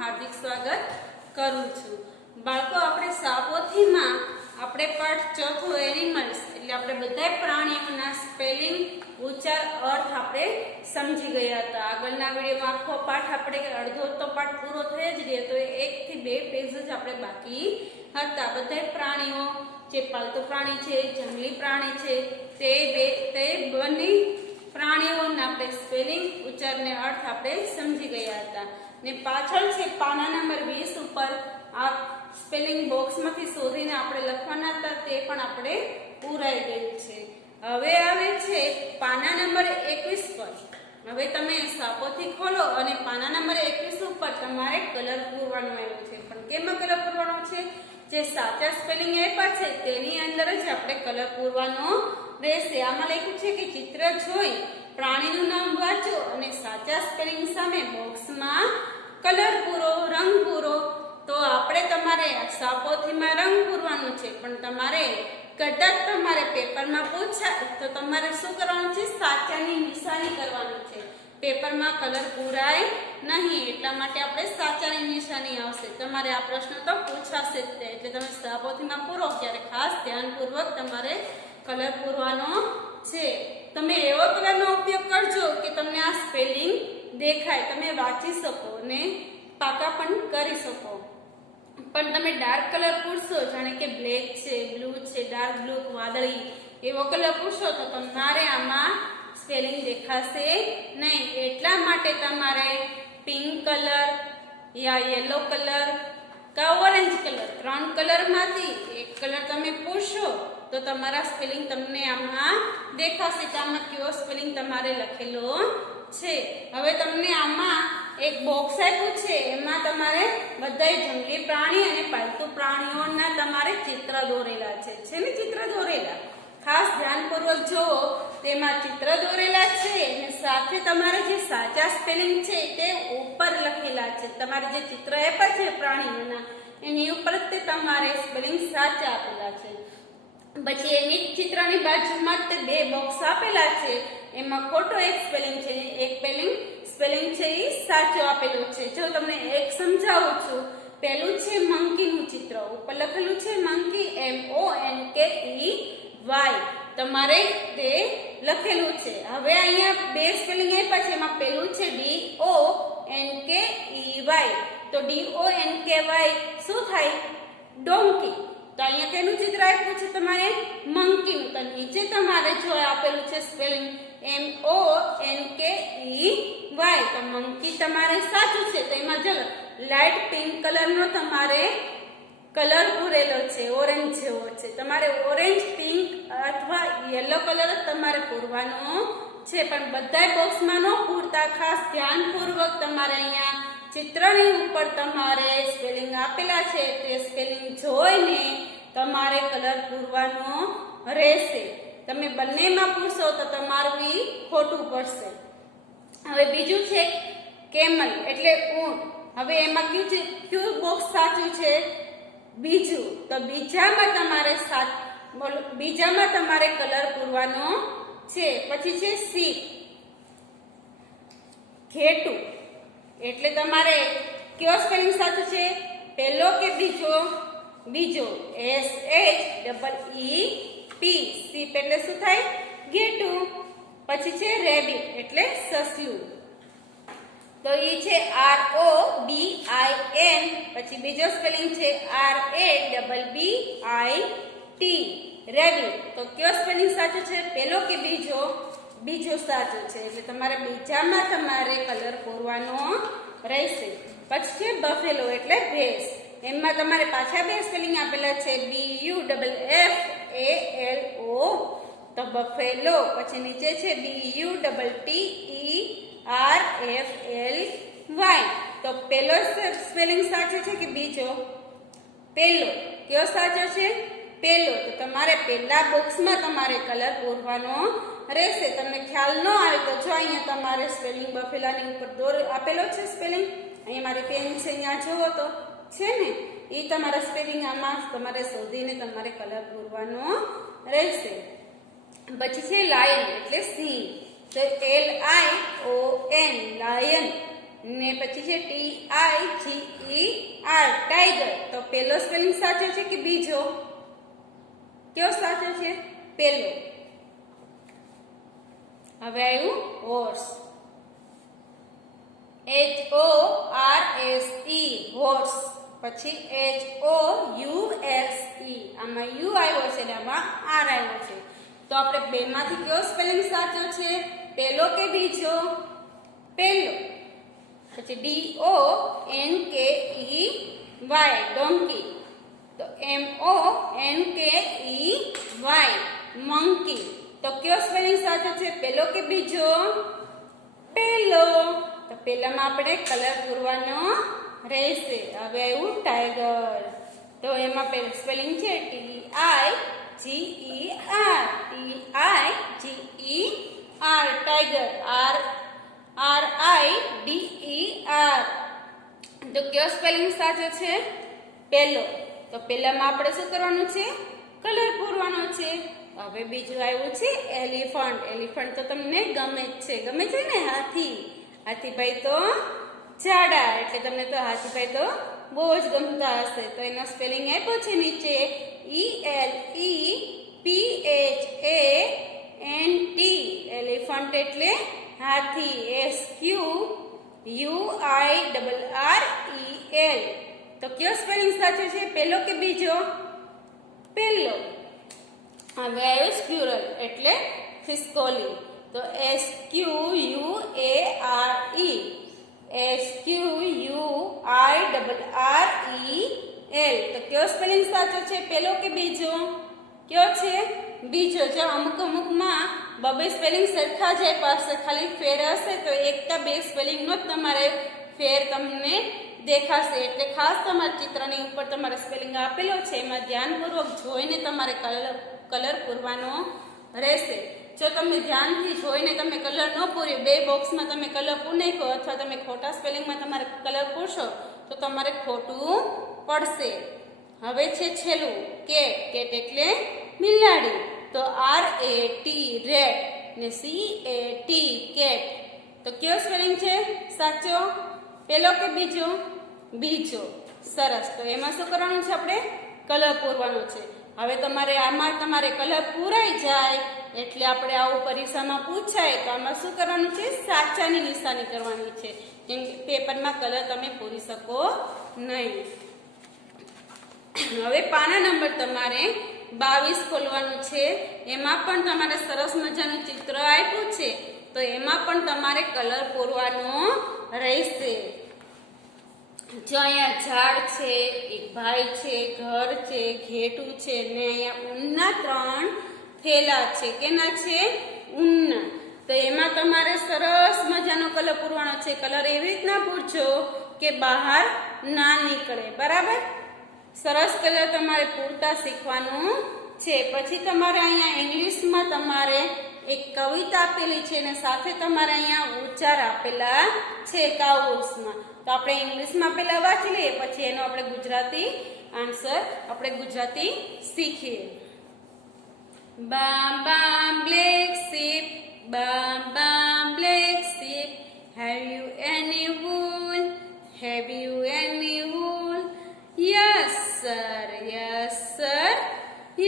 હાર્દિક સ્વાગત કરું છું। બાળકો, આપણે સાપોથીમાં આપણે પાઠ ચોથો એનિમલ્સ એટલે આપણે બધા પ્રાણીઓના સ્પેલિંગ, ઉચ્ચાર, અર્થ આપણે સમજી ગયા હતા। આગળના વિડીયોમાં આખો પાઠ આપણે અડધો તો પાઠ પૂરો થઈ જ ગયો, તો 1 થી 2 પેજ જ આપણે બાકી હતા। બધા પ્રાણીઓ, જે પાલતુ પ્રાણી છે, જંગલી પ્રાણી છે, તે બંને પ્રાણીઓના આપણે સ્પેલિંગ, ઉચ્ચાર ને અર્થ આપણે સમજી ગયા હતા। ને પાછળ છે પાના નંબર 20 ઉપર આ સ્પેલિંગ બોક્સમાંથી શોધીને આપણે લખવાના હતા, તે પણ આપણે પૂરાઈ ગયું છે। હવે આવે છે પાના નંબર 21 પર। હવે તમે સાપોથી ખોલો અને પાના નંબર 21 ઉપર તમારે કલર પૂરવાનો આવ્યો છે। પણ કેમાં કલર પૂરવાનો છે? જે સાચા સ્પેલિંગ આપ્યા છે તેની અંદર જ આપણે કલર પૂરવાનો રહેશે। આમાં લખ્યું છે કે ચિત્ર જોઈ પ્રાણીનું નામ વાંચો અને સાચા સ્પેલિંગ સામે બોક્સમાં કલર પૂરો, રંગ પૂરો। તો આપણે તમારે સાપોથીમાં રંગ પૂરવાનું છે, પણ તમારે કદાચ તમારે પેપરમાં પૂછાય તો તમારે શું કરવાનું છે? સાચાની નિશાની કરવાનું છે। પેપરમાં કલર પૂરાય નહીં, એટલા માટે આપણે સાચાની નિશાની આવશે। તમારે આ પ્રશ્ન તો પૂછાશે જ, એટલે તમે સાપોથીમાં પૂરો ત્યારે ખાસ ધ્યાનપૂર્વક તમારે કલર પૂરવાનો છે। તમે એવો કલરનો ઉપયોગ કરજો કે તમને આ સ્પેલિંગ દેખાય, તમે વાંચી શકો અને પાકા પણ કરી શકો। પણ તમે ડાર્ક કલર પૂરશો, જાણે કે બ્લેક છે, બ્લુ છે, ડાર્ક બ્લુ, વાદળી એવો કલર પૂરશો તો તમારે આમાં સ્પેલિંગ દેખાશે નહીં। એટલા માટે તમારે પિંક કલર યા યલો કલર કા ઓરેન્જ કલર, 3 કલરમાંથી એક કલર તમે પૂરશો તો તમારા સ્પેલિંગ તમને આમાં દેખાશે કે આમાં કયો સ્પેલિંગ તમારે લખેલો છે। હવે તમને આમાં એક બોક્સ આપ્યું છે, એમાં તમારે બધા જંગલી પ્રાણી અને પાલતુ પ્રાણીઓના તમારે ચિત્ર દોરેલા છે ને ચિત્ર દોરેલા ખાસ ધ્યાનપૂર્વક જુઓ, તેમાં ચિત્ર દોરેલા છે અને સાથે તમારે જે સાચા સ્પેલિંગ છે તે ઉપર લખેલા છે। તમારે જે ચિત્ર આપ્યા છે પ્રાણીઓના એની ઉપર તે તમારે સ્પેલિંગ સાચા આપેલા છે। પછી એની ચિત્રની બાજુમાં તે 2 બોક્સ આપેલા છે, એમાં ખોટો એક સ્પેલિંગ છે, એક સ્પેલિંગ છે એ સાચો આપેલો છે। જો તમને એક સમજાવું છું, પહેલું છે મંકીનું ચિત્ર, ઉપર લખેલું છે મંકી, MONKEY, તમારે તે લખેલું છે। હવે અહીંયા 2 સ્પેલિંગ આપ્યા છે, એમાં પહેલું છે DONKEY, તો DONKY શું થાય? ડોંકી। તો અહીંયા તેનું ચિત્ર આપ્યું છે તમારે મંકીનું, તો નીચે તમારે જો આપેલું છે સ્પેલિંગ MONKEY, તો મંકી તમારે સાચું છે। તો એમાં જો લાઇટ પિંક કલરનો તમારે કલર પૂરેલો છે, ઓરેન્જ જેવો છે, તમારે ઓરેન્જ, પિંક અથવા યલો કલર તમારે પૂરવાનો છે। પણ બધા બોક્સમાં ન પૂરતા, ખાસ ધ્યાનપૂર્વક તમારે અહીંયા ચિત્રની ઉપર તમારે સ્પેલિંગ આપેલા છે તે સ્પેલિંગ જોઈને તમારે કલર પૂરવાનો રહેશે। તમે બંનેમાં પૂરશો તો તમારું ઈ ખોટું પડશે। હવે બીજું છે કેમલ એટલે ઊંટ। હવે એમાં કયું બોક્સ સાચું છે? બીજું। તો બીજામાં તમારે કલર પૂરવાનો છે। પછી છે શીપ, ઘેટું, એટલે તમારે કયો સ્પેલિંગ સાચું છે? પહેલો કે બીજો? બીજો, SHEEP, શીપ એટલે શું થાય? ઘેટું। પછી છે રેબિટ એટલે સસલું, તો એ છે ROBIN, પછી બીજો સ્પેલિંગ છે RABBIT, રેબિટ। તો કયો સ્પેલિંગ સાચો છે? પહેલો કે બીજો? બીજો સાચો છે, એટલે તમારે બીજામાં તમારે કલર પૂરવાનો રહેશે। પછી છે બફેલો એટલે ભેંસ, એમાં તમારે પાછા 2 સ્પેલિંગ આપેલા છે BUFFALO, તો બફેલો। પછી નીચે છે BUTTERFLY, તો પહેલો સ્પેલિંગ સાચો છે કે બીજો? પહેલો। કયો સાચો છે? પહેલો। તો તમારે પહેલા બોક્સમાં તમારે કલર પૂરવાનો રહેશે। તમને ખ્યાલ ન આવે તો જો અહીંયા તમારે સ્પેલિંગ બફેલાની ઉપર આપેલો છે સ્પેલિંગ, અહીંયા મારી પેન છે, અહીંયા જુઓ તો છે ને, એ તમારા સ્પેલિંગ આમાં તમારે શોધીને તમારે કલર પૂરવાનો રહેશે। પછી છે લાયન એટલે સિંહ, તો LION, લાયન। ને પછી છે TIGER ટાઈગર. તો પહેલો સ્પેલિંગ સાચો છે કે બીજો? કયો સાચો છે? પહેલો. હવે આવ્યું હોર્સ. HORSE horse. પછી HOUSE આમાં યુ આવ્યો છે એટલે આમાં આર આવ્યો છે. તો આપણે બેમાંથી કયો સ્પેલિંગ સાચો છે? પહેલો કે બીજો? પહેલો. પછી DONKEY ડોંકી. તો MONKEY મંકી. તો કયો સ્પેલિંગ સાચો છે? પહેલો કે બીજો? પહેલો. તો પહેલામાં આપણે કલર પૂરવાનો રહેશે. હવે આવ્યું ટાઈગર. તો એમાં પહેલું સ્પેલિંગ છે TIGER ટાઈગર. RIDER. તો કયો સ્પેલિંગ સાચો છે? પહેલો. તો પહેલામાં આપણે શું કરવાનું છે? કલર પૂરવાનો છે. હવે બીજું આવ્યું છે એલિફન્ટ. એલિફન્ટ તો તમને ગમે જ છે. ગમે છે ને? હાથી. હાથીભાઈ તો જાડા, એટલે તમને તો હાથીભાઈ તો બહુ જ ગમતા હશે. તો એનો સ્પેલિંગ આપ્યો છે નીચે ELEPHANT. એલિફન્ટ એટલે હાથી. SQUIRREL. તો કયો સ્પેલિંગ સાચો છે? પહેલો કે બીજો? પહેલો. હવે આવ્યું સ્ક્યુરલ એટલે ખિસકોલી. તો SQUIRREL. તો કયો સ્પેલિંગ સાચો છે? પહેલો કે બીજો? કયો છે? બીજો. જો અમુકમાં બબે સ્પેલિંગ સરખા જ પાસે ખાલી ફેર હશે તો એક કે બે સ્પેલિંગનો જ તમારે ફેર તમને દેખાશે. એટલે ખાસ તમારા ચિત્રની ઉપર તમારે સ્પેલિંગ આપેલો છે એમાં ધ્યાનપૂર્વક જોઈને તમારે કલર પૂરવાનો રહેશે. જો તમે ધ્યાનથી જોઈને તમે કલર ન પૂર્યો, બે બોક્સમાં તમે કલર પૂરી નાખો અથવા તમે ખોટા સ્પેલિંગમાં તમારે કલર પૂરશો તો તમારે ખોટું પડશે. હવે છે છેલ્લું કેટ. કેટ એટલે બિલાડી. તો RAT રેટ ને CAT કેટ. તો કયો સ્પેલિંગ છે સાચો? પહેલો કે બીજો? બીજો. સરસ. તો એમાં શું કરવાનું છે? આપણે કલર પૂરવાનો છે. હવે આમાં તમારે કલર પૂરાઈ જાય એટલે આપણે આવું પરીક્ષામાં પૂછાય તો આમાં શું કરવાનું છે? સાચાની નિશાની કરવાની છે. કેમ કે પેપરમાં કલર તમે પૂરી શકો નહીં. હવે પાના નંબર તમારે 22 ખોલવાનું છે. એમાં પણ તમારે સરસ મજાનું ચિત્ર આપ્યું છે તો એમાં પણ તમારે કલર પૂરવાનો રહેશે. જો અહીંયા ઝાડ છે, એક ભાઈ છે, ઘર છે, ઘેટું છે ને અહીંયા ઊનના 3 થેલા છે. કેના છે? ઊનના. તો એમાં તમારે સરસ મજાનો કલર પૂરવાનો છે. કલર એવી રીતના પૂરજો કે બહાર ના નીકળે. બરાબર? સરસ કલર તમારે પૂરતા શીખવાનું છે. પછી તમારે અહીંયા ઇંગ્લિશમાં તમારે એક કવિતા આપેલી છે અને સાથે તમારે અહીંયા ઉચ્ચાર આપેલા છે કાઉસમાં. તો આપણે ઇંગ્લિશમાં પહેલા વાંચી લઈએ પછી એનો આપણે ગુજરાતી આન્સર આપણે ગુજરાતી શીખીએ. Bam bam black sheep, bam bam black sheep, have you any wool? Have you any wool? Yes sir, yes sir,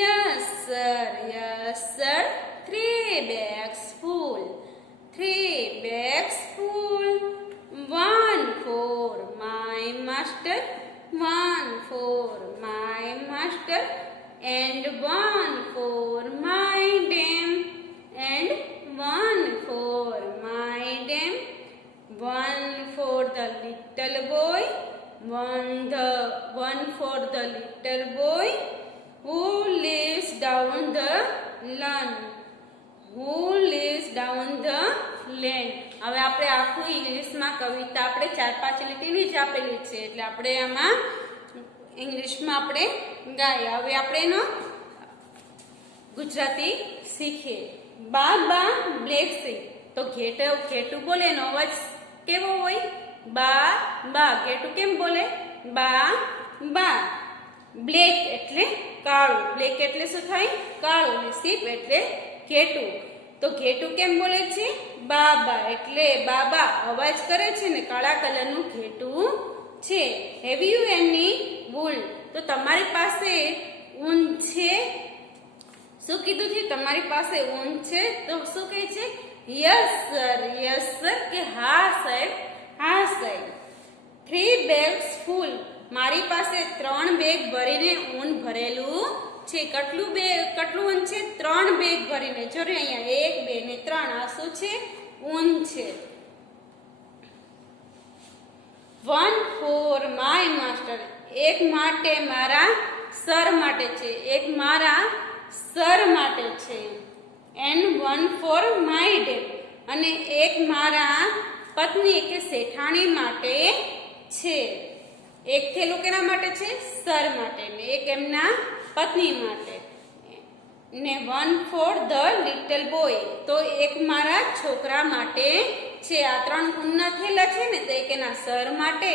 yes sir, yes sir. 3 bags full, 3 bags full. 1 for my master, 1 for my master, and 1 for my dame, and 1 for my dame. 1 for the little boy, 1 for the little boy who lives down the lane, who lives down the lane. હવે આપણે આખું ઇંગ્લિશમાં કવિતા આપણે 4-5 લીટીની જ આપેલી છે એટલે આપણે આમાં ઇંગ્લિશમાં આપણે ગાઈએ. હવે આપણે એનો ગુજરાતી શીખીએ. બા બા બ્લેક સી. તો ઘેટું બોલે એનો અવાજ કેવો હોય? બા બા. ઘેટું કેમ બોલે? બા બા. બ્લેક એટલે કાળું. બ્લેક એટલે શું થાય? કાળું. અને સીપ એટલે ઘેટું. તો ઘેટું કેમ બોલે છે? બાબા. એટલે બાબા અવાજ કરે છે ને કાળા કલરનું ઘેટું છે. Have you any wool? તો તમારી પાસે ઊન છે? શું કીધું છે? તમારી પાસે ઊન છે? તો શું કહે છે? યસ સર, યસ સર, કે હા સાહેબ, હા સાહેબ. 3 bags full, મારી પાસે 3 બેગ ભરીને ઊન ભરેલું છે. કેટલું ઊન છે? 3 બેગ ભરીને. જો રે અહીંયા 1 2 ને 3 આ શું છે? ઊન છે. 1 for my master, એક માટે મારા સર માટે છે. એક મારા સર માટે છે. and 1 for my dad, અને એક મારા પત્ની કે શેઠાણી માટે છે. એક થેલું કેના માટે છે? સર માટે, ને એક એમના પત્ની માટે. ને 1 for the little boy, તો એક મારા છોકરા માટે છે. આ 3 ઊનના થેલા છે ને, તો એક એના સર માટે,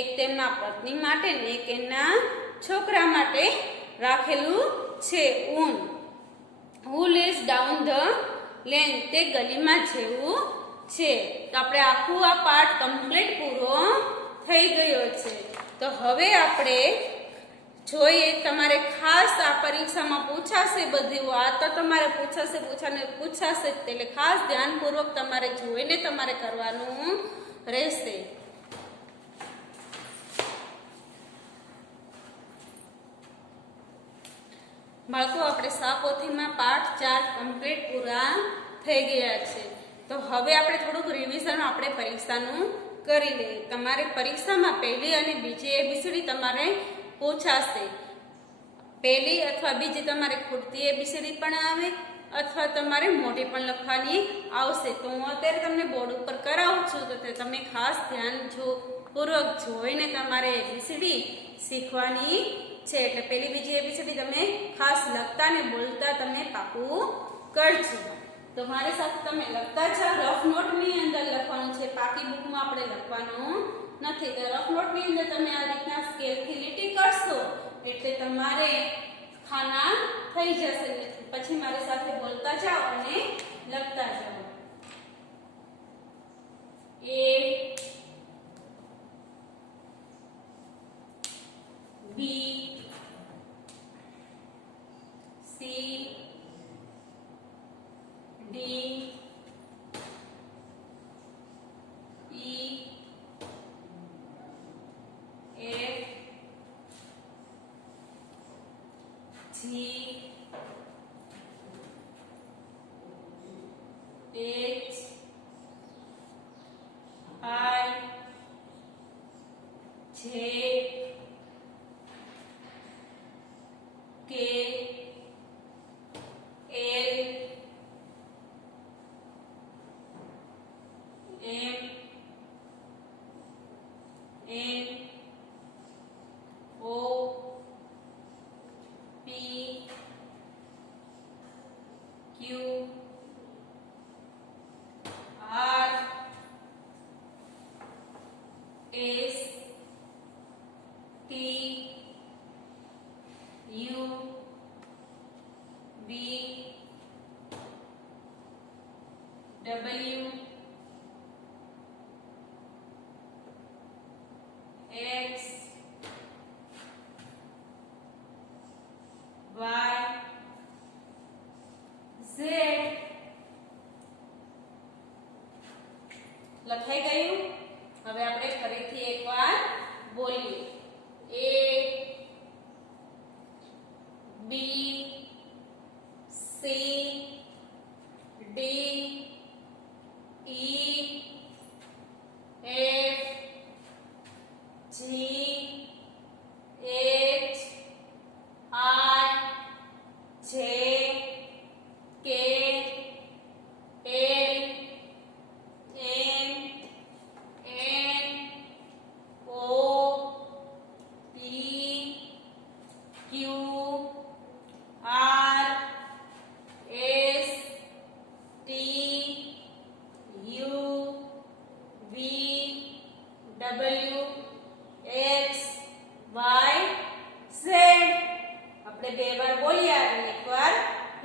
એક તેમના પત્ની માટે, ને એક એના છોકરા માટે રાખેલું છે ઊન. Who lives down the lane, તે ગલીમાં જેવું છે. તો આપણે આખું આ પાઠ કમ્પ્લીટ પૂરો થઈ ગયો છે. તો હવે આપણે જોઈએ, તમારે ખાસ આ પરીક્ષામાં પૂછાશે બધું. આ તો તમારે પૂછાશે એટલે ખાસ ધ્યાનપૂર્વક તમારે જોઈને તમારે કરવાનું રહેશે. બાળકો, આપણે સાપોથીમાં પાઠ 4 કમ્પ્લીટ પૂરા થઈ ગયા છે. તો હવે આપણે થોડુંક રિવિઝન આપણે પરીક્ષાનું કરી લઈએ. તમારે પરીક્ષામાં પહેલી અને બીજી એબીસીડી તમારે પૂછાશે. પહેલી અથવા બીજી તમારે ખૂટતી એબીસીડી પણ આવે અથવા તમારે મોટી પણ લખવાની આવશે. તો હું અત્યારે તમને બોર્ડ ઉપર કરાવું છું, તો તે તમે ખાસ પૂર્વક જોઈને તમારે એબીસીડી શીખવાની છે. એટલે પહેલી બીજી એબીસીડી તમે ખાસ લખતા ને બોલતા તમે પાકું કરજો. તો મારી સાથે તમે લખતા જાઓ. રફ નોટની અંદર લખવાનું છે, પાકી બુકમાં આપણે લખવાનું નથી. તો રફ નોટની અંદર તમે આ રીતના સ્કેલથી લીટી કરશો એટલે તમારે ખાના થઈ જશે. પછી મારી સાથે બોલતા જાઓ અને લખતા જાઓ. A B C D E F G H I J K L M N O P Q R S T U V W X Y Z. લખાઈ ગયું? હવે આપણે ફરીથી એકવાર બોલીએ. A B C D E F G H I J K L M N O P Q R S T U V W X Y Z. આપણે બે વાર બોલ્યા અને એકવાર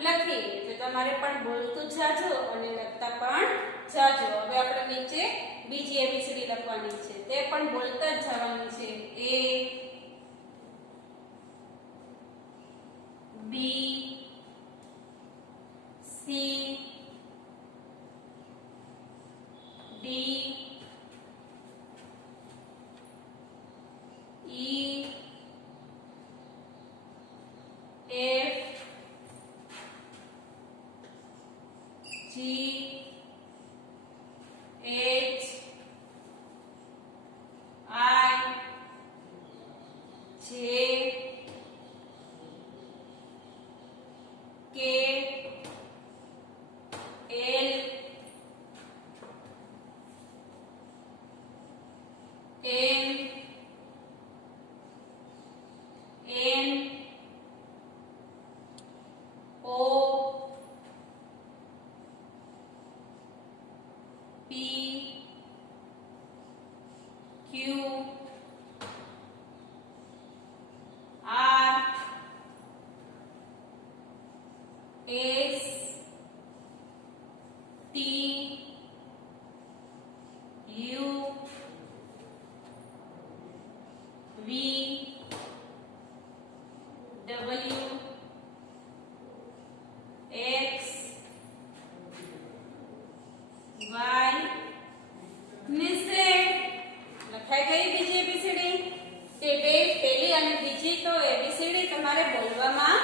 લખી. તો તમારે પણ બોલતું જાજો અને લખતા પણ જાજો. હવે આપણે નીચે બીજી એબીસીડી લખવાની છે, તે પણ બોલતા જ જવાની છે. A B C D E F G H I J K L M N O P Q R S T U V W X Y ને Z. લખાઈ ગઈ બીજી એબીસીડી. તે બે પહેલી અને બીજી તો એબીસીડી તમારે બોલવામાં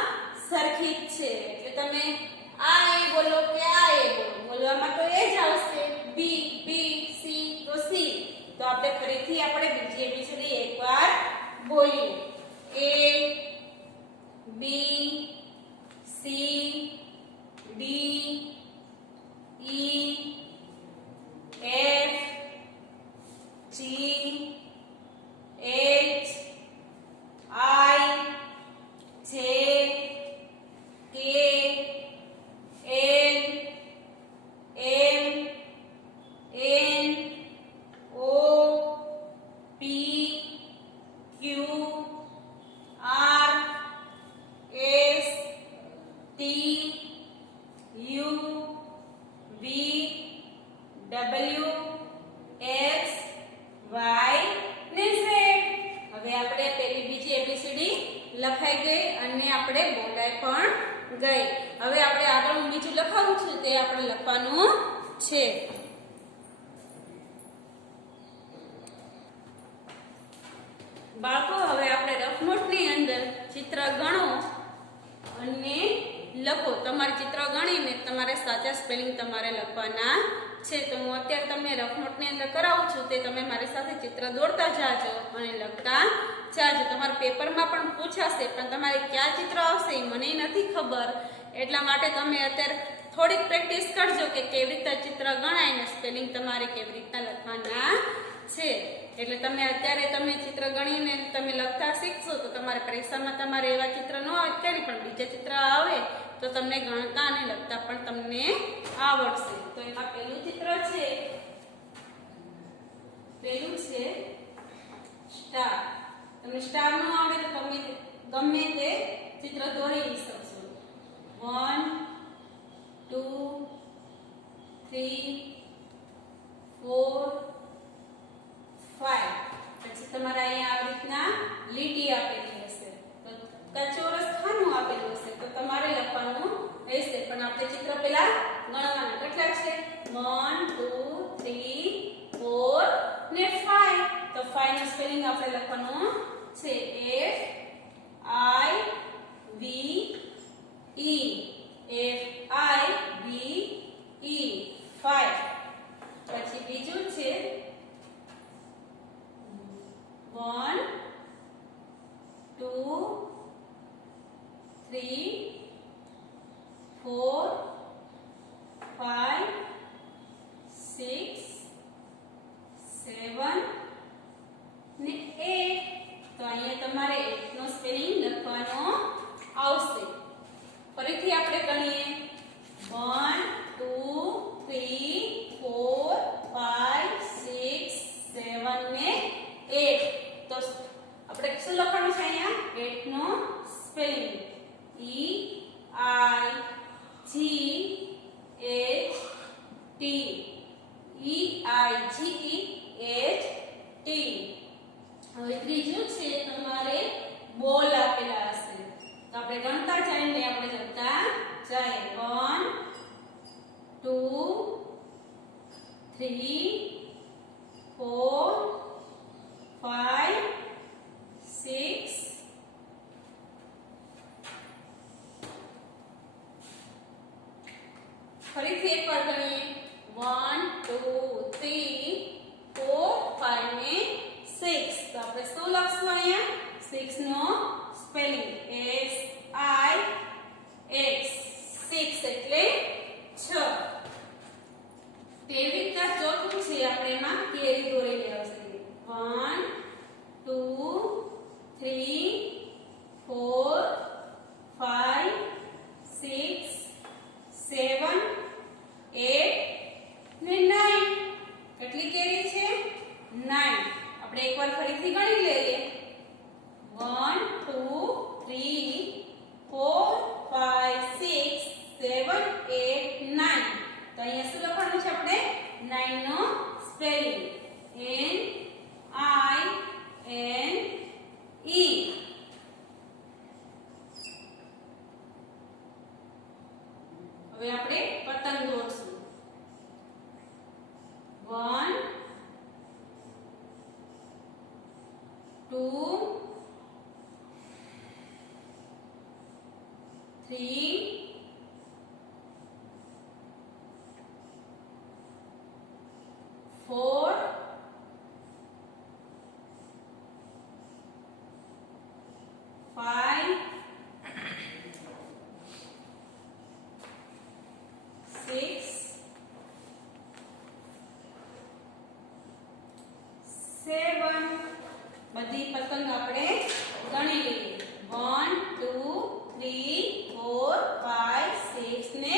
સરખી જ છે, એટલે તમે આ એ બોલો કે આ એ બોલો, બોલવામાં તો એ જ આવશે. બી બી સી તો સી. તો આપણે ફરીથી આપણે બીજી એબીસીડી એકવાર બોલીએ. A B C D E F G H I J K L M N O P Q R S T U V W X Y ને Z. હવે આપણે પેલી બીજી એબીસીડી લખાઈ ગઈ અને આપણે બોલાઈ પણ ગઈ. હવે આપણે આગળ હું બીજું લખાવું છું તે આપણે લખવાનું છે. બાળકો, હવે આપણે રફ નોટની અંદર ચિત્ર ગણો અને લખો. તમારે ચિત્ર ગણીને તમારે સાચા સ્પેલિંગ તમારે લખવાના છે. તો હું અત્યારે તમને રફ નોટની અંદર કરાવું છું, તે તમે મારી સાથે ચિત્ર દોરતા જાજો અને લખતા જાજો. તમારા પેપરમાં પણ પૂછાશે, પણ તમારે ક્યાં ચિત્ર આવશે એ મને નથી ખબર, એટલા માટે તમે અત્યારે થોડીક પ્રેક્ટિસ કરજો કે કેવી રીતે ચિત્ર ગણાય ને સ્પેલિંગ તમારે કેવી રીતના લખવાના છે. એટલે તમે અત્યારે તમે ચિત્ર ગણીને તમે લખતા શીખશો તો તમારે પરીક્ષામાં તમારે એવા ચિત્ર ન આવે ક્યારે પણ બીજા ચિત્ર આવે તો તમને ગણતા અને લખતા પણ તમને આવડશે. તો એમાં પહેલું ચિત્ર છે, પહેલું છે સ્ટાર. તમને સ્ટાર ન આવડે તો તમે ગમે તે ચિત્ર દોરી શકશો. 1 2 3 4 5. પછી તમારે અહીંયા આવી રીતના લીટી આપેલી હશે, તો ચોરસ ખાનું આપેલું હશે તો તમારે લખવાનું રહેશે. પણ આપણે ચિત્ર પહેલા ગણવાના કેટલા છે? 1 2 3 4 ને 5. તો 5 નું સ્પેલિંગ આપણે લખવાનું છે F I V E. F I V E 5. પછી બીજું છે 1 2 3 4 5 6 7 ને 8. તો અહીંયા તમારે 8 નો સ્પેલિંગ લખવાનો આવશે. ફરીથી આપણે ગણીએ 1 2 3 4 5 6 7 ને 8. તો આપણે શું લખવાનું છે અહીંયા? 8 નો સ્પેલિંગ E I G હવે ત્રીજું છે તમારે બોલ આપેલા હશે તો આપણે ગણતા જઈને આપણે જતા જાય 1 2 3 4 5 6 ફરીથી એકવાર ગણીએ 1 2 3 4 5 ને 6 તો આપણે શું લખશું અહીંયા 6 નો સ્પેલિંગ S I X 6 એટલે 6 તેવી રીતના ચોથું છે આપણે એમાં કેરી દોરેલી આવશે 1 2 3 4 5 6 7 8 ને 9 કેટલી કેરી છે 9 આપણે એકવાર ફરીથી ગણી લઈએ 1 2 3 4 5 6 7 8 9 તો અહીંયા શું લખવાનું છે આપણે 9 નો spelling N I N E હવે આપણે પતંગ દોરશું 1 2 3 4 5 6 7 બધી પતંગ આપણે ગણી લઈએ 1 2 3 4 5 6 ને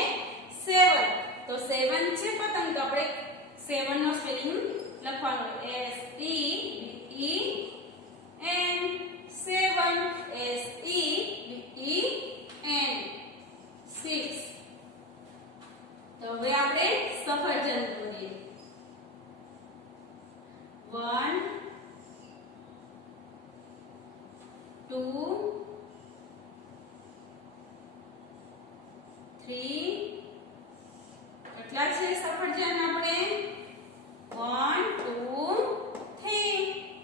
7 તો 7 છે પતંગ તો આપણે 7 નો સ્પેલિંગ લખવાનો S E V E N 7 S E V E N 6 તો હવે આપણે સફરજન દોરીએ 1 2 3 કેટલા છે સફરજન આપણે 1 2 3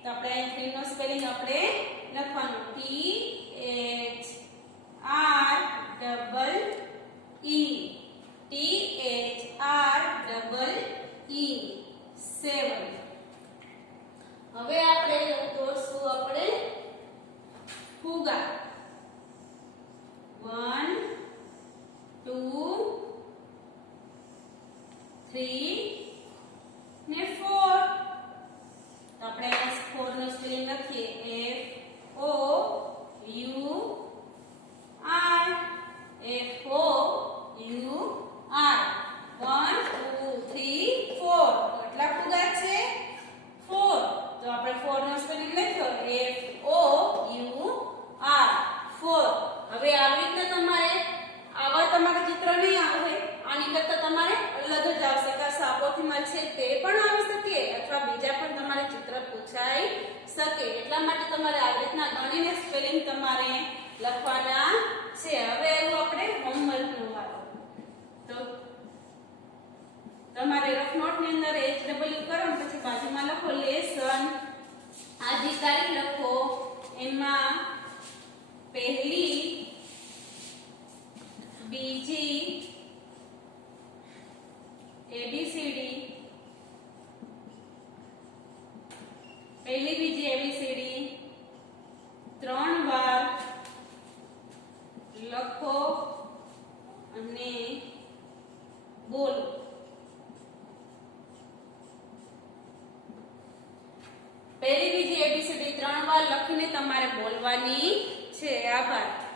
તો આપણે અહીં 3 નો સ્પેલિંગ આપણે લખવાનું T H R E T H R E 7 હવે આપણે દોરશું આપણે ફુગા 1 2 3 ને 4 તો આપણે અહીંયા 4 નો સ્પેલિંગ લખીએ F O U R F O U R 1 2 3 4 કેટલા ફુગા છે 4 તો આપણે 4 નો સ્પેલિંગ લખ્યો F O U R 4 હવે આવી રીતે તમારે આવા તમારા ચિત્ર નહીં આવે આની કરતા તમારે અલગ જ આવશે કે સાપોથી મળશે તે પણ આવી શકે અથવા બીજા પણ તમારે ચિત્ર પૂછાઈ શકે એટલા માટે તમારે આવી રીતના ગણીને સ્પેલિંગ તમારે લખવાના છે હવે એવું આપણે હોમવર્ક નો વારો તો તમારે રફ નોટ ની અંદર HW કરો પછી બાજુમાં લખો લેસન આજી તારીખ લખો એમાં પહેલી બીજી ABCD પહેલી બીજી ABCD 3 વાર લખો અને બોલો પહેલી બીજી ABCD 3 વાર લખીને તમારે બોલવાની છે આભાર